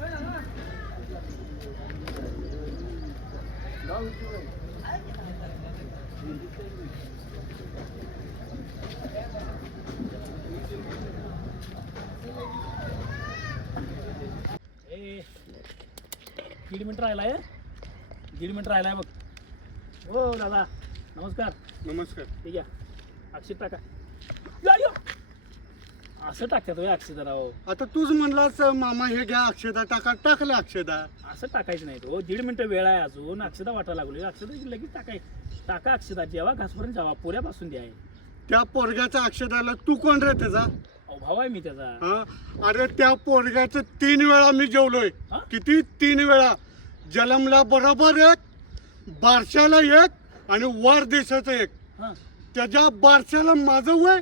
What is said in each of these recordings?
ए दीड मिनिट राहिलाय दीड मिनिट राहिलाय बघ. हो दादा. नमस्कार. नमस्कार. ठीक आहे. अक्षय टाका. असं टाकतात होय अक्षदा राव. आता तूच म्हणलास मामा हे घ्या अक्षदा टाका टाकलं अक्षदा. असं टाकायचं नाही हो. दीड मिनिटं वेळ आहे अजून. अक्षदा वाटायला लागली. अक्षदा लगेच टाकाय. टाका अक्षदा. जेव्हा घासपर्यंत जावा पुऱ्यापासून द्या त्या पोरग्याच्या अक्षदाला तू कोण रे त्याचा? अहो भाव आहे मी त्याचा. हा? अरे त्या पोरग्याचं तीन वेळा मी जेवलोय. हा? किती? तीन वेळा. जलमला बरोबर एक बारशाला एक आणि वर देशाचं एक. हा. त्याच्या बारशाला माझं वय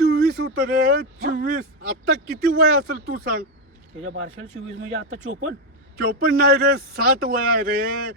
चोवीस होतं रे चोवीस. आता किती वय असेल तू सांग? त्याच्या बारशाला चोवीस म्हणजे आता चोपन्न. चोपन्न नाही रे सात वय आहे रे.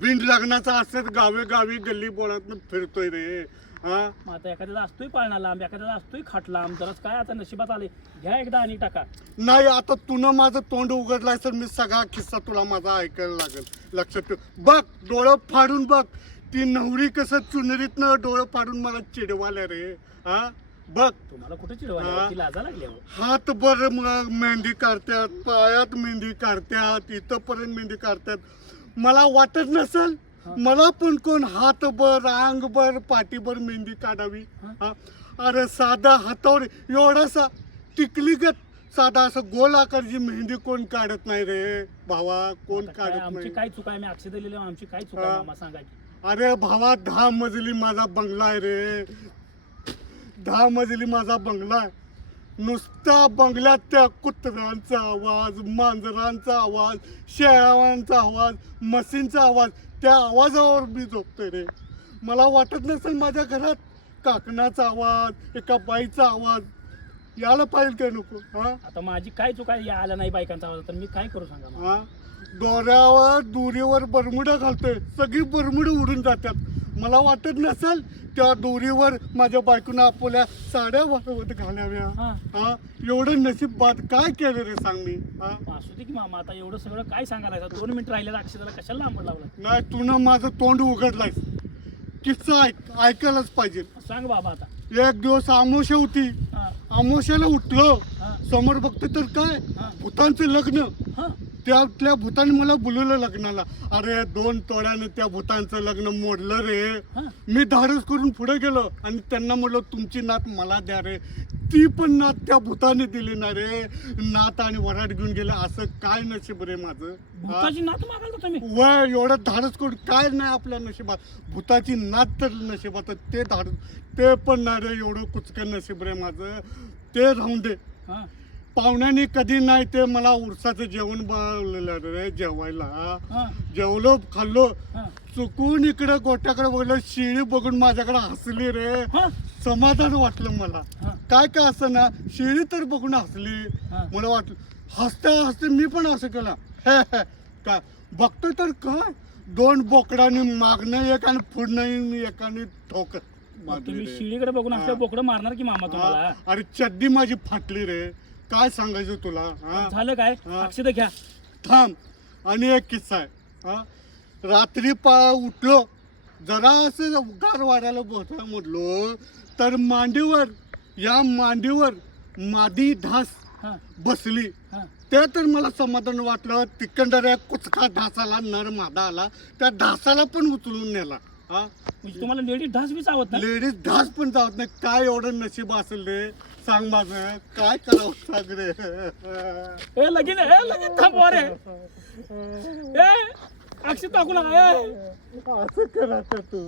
बिंड लग्नाचा असत गावे गावी गल्ली बोळात फिरतोय रे. हा? मग आता एखाद्याचा असतोय पाळणा लांब एखाद्याचा असतोय खाट लांब जराच काय आता नशिबात आले घ्या एकदा आणि टाका. नाही आता तुनं माझं तोंड उघडलाय तर मी सगळा किस्सा तुला माझा ऐकायला लागेल. लक्षात ठेव. बघ डोळं फाडून बघ. ती नवरी कसं चुनरीतनं डोळं फाडून मला चिडवाल्या रे. हा? बघ तुम्हाला कुठे चिडवायला हा. ती लाजा लागली अहो. हात बर मेहंदी काढतात पायात मेहंदी काढतात इथं पर्यंत मेहंदी काढतात मला वाटत नसेल हा. मला पण कोण हातभर अंगभर पाठीभर मेहंदी काढावी हा. हा? अरे साधा हातावर एवढासा टिकलीगत साधा असं गोल आकारची मेहंदी कोण काढत नाही रे भावा कोण आता काय काढत आमची नाही काय चुक आहे मी अक्षय दिलेली आमची काय चुक आहे हा. मामा सांगा की अरे भावा दहा मजली माझा बंगला आहे रे दहा मजली माझा बंगला आहे. नुसता बंगल्यात त्या कुत्र्यांचा आवाज मांजरांचा आवाज शेळावांचा आवाज म्हशींचा आवाज त्या आवाजावर मी झोपतोय रे. मला वाटत नसेल माझ्या घरात काकणाचा आवाज एका बाईचा आवाज. यायला पाहिजे काय नको हा? आता माझी काय चुक आहे? या आल्या नाही बायकांचा आवाज तर मी काय करू सांगा मला? हा? दोऱ्यावर दोरीवर बरमुडं घालतोय. सगळी बरमुडं उडून जातात. मला वाटत नसेल त्या दोरीवर माझ्या बायकोनं आपल्या साड्या वाजवत घालाव्या. हा. हा? एवढं नशीब बाद काय केलं रे सांग मी हा? असू दे की मामा आता एवढं सगळं काय सांगायला दोन मिनिट राहिलेलं अक्षदाला कशाला लांब लावलं? नाही तुनं माझं तोंड उघडलायस. किस्सा ऐक ऐकायलाच पाहिजे. सांग बाबा आता. एक दिवस आमोशा होती. हा. आमोशाला उठलो. हा. समोर बघतो तर काय? भूतांचं लग्न. हा. त्यातल्या भूताने मला बोलवलं लग्नाला. अरे दोन तोड्याने त्या भूतांचं लग्न मोडलं रे. मी धाडस करून पुढे गेलो. आणि त्यांना म्हटलं तुमची नात मला द्या रे. ती पण नात त्या भूताने दिली ना रे. नात आणि वराड घेऊन गेले. असं काय नशीब रे माझं? भूताची नात मागाल तुम्ही. वय एवढं धाडस करून काय नाही आपल्या नशिबात. भूताची नात तर नशिबात ते धाडस ते पण नाही रे एवढं कुचकं नशीब रे माझं. ते राहून दे. हा. पाहुण्याने कधी नाही ते मला उरसाचं जेवण बनवलेलं रे जेवायला. हा. जेवलो खाल्लो चुकून इकडे गोट्याकडे बघलं शिळी बघून माझ्याकडे हसली रे. समाधान वाटलं मला. काय काय असं ना शिळी तर बघून हसली. मला वाटलं हसता हसते मी पण असं केलं. काय बघतोय तर काय दोन बोकडाने मागणं एक आणि पुढणं एकाने तुम्ही रे. शिळीकडे बघून असल्या. बोकडं मारणार की मामा तुम्हाला. अरे चड्डी माझी फाटली रे. काय सांगायचं तुला हा? झालं काय? हा. घ्या. थांब. आणि एक किस्सा आहे हा? रात्री पा उठलो जरा असं गार वाढायला बोथा म्हटलो तर मांडीवर या मांडीवर मादी ढास हा. बसली. हा. ते तर मला समाधान वाटलं तिकंडऱ्या कुचका ढासाला नर मादा आला त्या ढासाला पण उचलून नेला. हा? म्हणजे तुम्हाला लेडीज ढास बी चावत नाही? लेडीज ढास पण जात नाही. काय एवढं नशीब असेल रे? सांग माझं. काय करावं सांग रे ए लगीन ए लगीन थांबवा रे ए अक्षय टाकू नका. ए. असं करा तर तू.